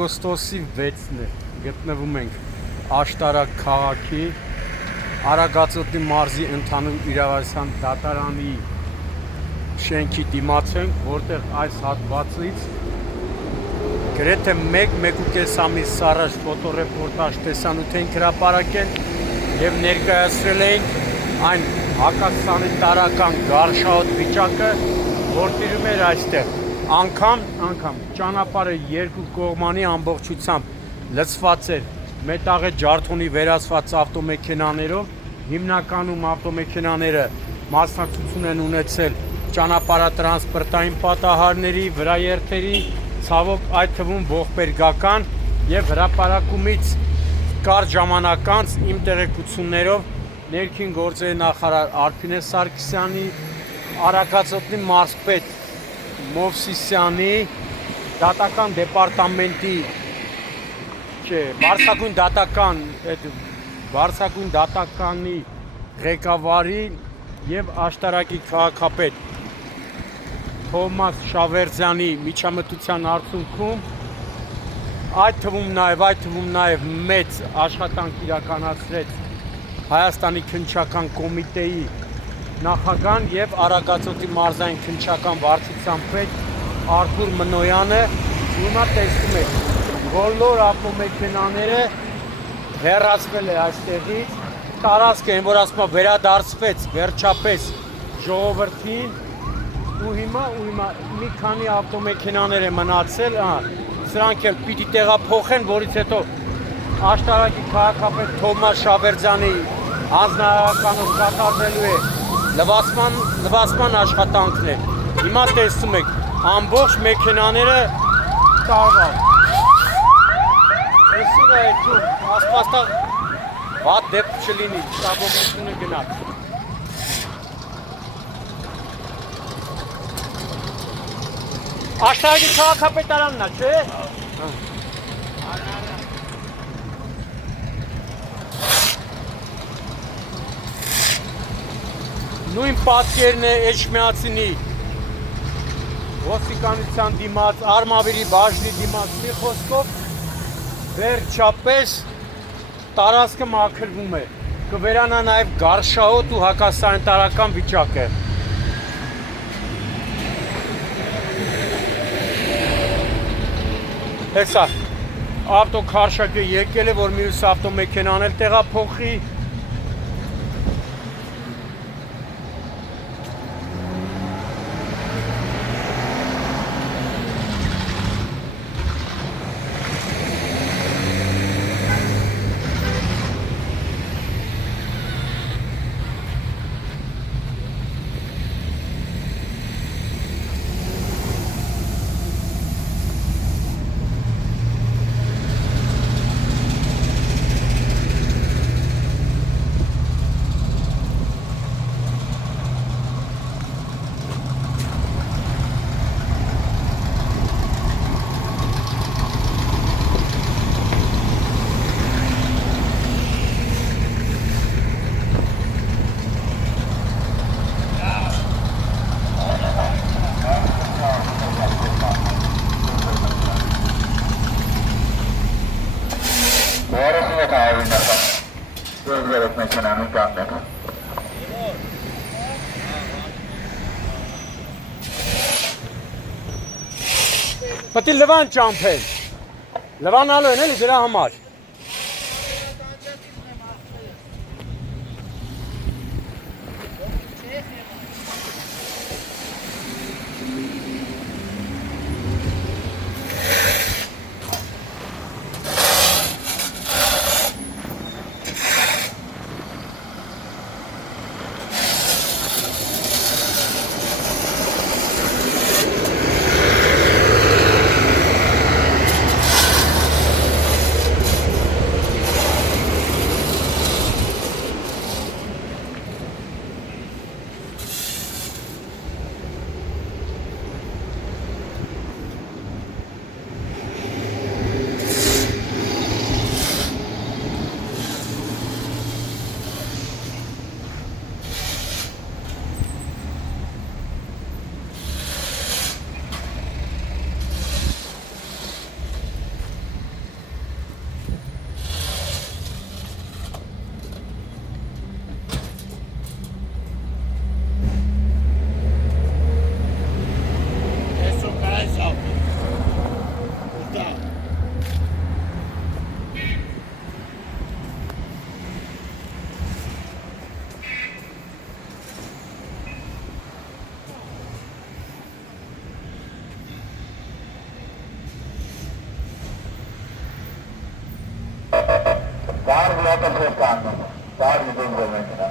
Օգոստոսի 6-ն է, գտնվում ենք Աշտարակ քաղաքի Արագածոտնի մարզի ընդհանուր իրավասության դատարանի շենքի դիմաց ենք, որտեղ այս հատվածից գրեթե 1-1.5 ամիս առաջ ֆոտոռեպորտաժ տեսանյութ ենք հրապարակել եւ ներկայացրել ենք այն հակասանիտարական գարշահոտ վիճակը, որ տիրում էր այստեղ։ Անգամ ճանապարհը երկու կողմանի ամբողջությամբ լցված էր մետաղե ջարդոնի վերածված ավտոմեքենաներով, հիմնականում ավտոմեքենաները մասնակցություն են ունեցել ճանապարհատրանսպորտային պատահարների, վրաերթերի, ցավոք այդ թվում ողբերգական եւ հրապարակումից կարճ ժամանակ անց իմ տեղեկություններով ներքին գործերի նախարար Արփինե Սարգսյանի, Արագածոտնի մարզպետ Մովսիսյանի, դատական դեպարտամենտի Վարչագույն դատականի ղեկավարի եւ Աշտարակի քաղաքապետ Թովմաս Շավերձյանի միջամտության արդյունքում այդ թվում նաեւ մեծ աշխատանք իրականացրեց Հայաստանի քննչական կոմիտեի նախագահան եւ Արագածոտնի մարզային քննչական վարչության պետ Արթուր Մնոյանը, հիմա տեսնում եք բոլոր ավտոմեքենաները հեռացվել է այստեղից, տարածքը այն որ ասում վերադարձվեց վերջապես ժողովրդին ու հիմա մի քանի ավտոմեքենաներ է մնացել, սրանք էլ պիտի տեղափոխեն, որից հետո Աշտարակի քաղաքապետ Թովմաս Շավերձյանի հանձնարարականով կատարվելու է լվացման աշխատանքներ։ Հիմա տեսնում եք ամբողջ մեքենաները տարվել։ Տեսնում եք ասպաստաղ վատ դեպք չլինի, շտաբողությունը գնաց։ Աշտարակի քաղաքապետարանն է, չէ՞։ Նույն պատկերն է Էջմիածինի ոստիկանության դիմաց, Արմավիրի բաժնի դիմաց, մի խոսքով վերջապես տարածքը մաքրվում է, կվերանա նաև գարշահոտ ու հակասանիտարական վիճակը։ Հեսա ավտոքարշակը եկել է, որ մյուս ավտոմեքենան էլ տեղափոխի։ Պետք է լվան ճամփել, լվանալու են էլի դրա համար։ Ալեքսանդր, դա իդեն գոմենա։